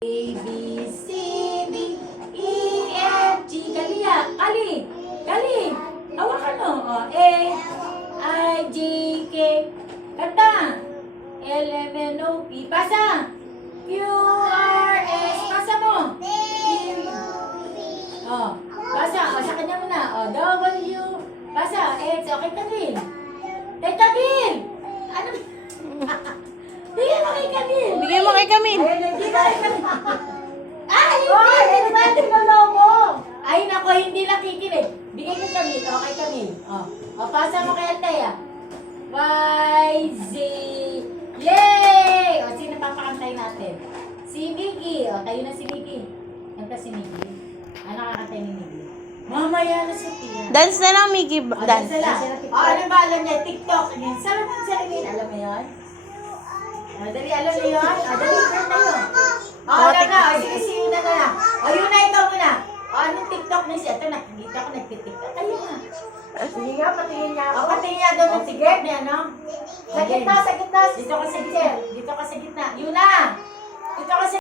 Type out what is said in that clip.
A, B, C, D, E, F, G. Kali ya. Kali. Kali. Hawakan mo. O, A, I, J, K. Kanta. L, M, N, O, P. Pasa. Q, R, S. Pasa mo. O, pasa. O, sa kanya muna. O, W. Pasa. X. O, kay Camille. Kay Camille. Ano? Bigyan mo kay Camille. Bigyan mo kay Camille. Ay, hindi! Hindi ba tinulungo? Ay, nako, hindi nakikinig. Bigay kay Camille. O, kay Camille. O, pasa mo kay Althea. Y, Z. Yay! O, sino papakantay natin? Si Miggy. O, tayo na si Miggy. Kanta si Miggy. Ano kakantay ni Miggy? Mamaya na si Tia. Dance na lang, Mickey. O, Dance. O, ano ba alam niya? TikTok. Sarap ng sarili. Alam mo yun? O, dali, alam mo yun? O, dali, kanta yun. O, alam na. O, sige, see you na na. O, yun na, ikaw muna. O, anong TikTok na siya? Ito, nakikita ko, nagtitiktok. Tayo na. Sige nga, patingin niya O, ako. patingin niya doon ng sigaret niya, no? Sa gitna, sa gitna. Dito ka sa gitna. Dito ka sa gitna. Yun na! Dito ka sa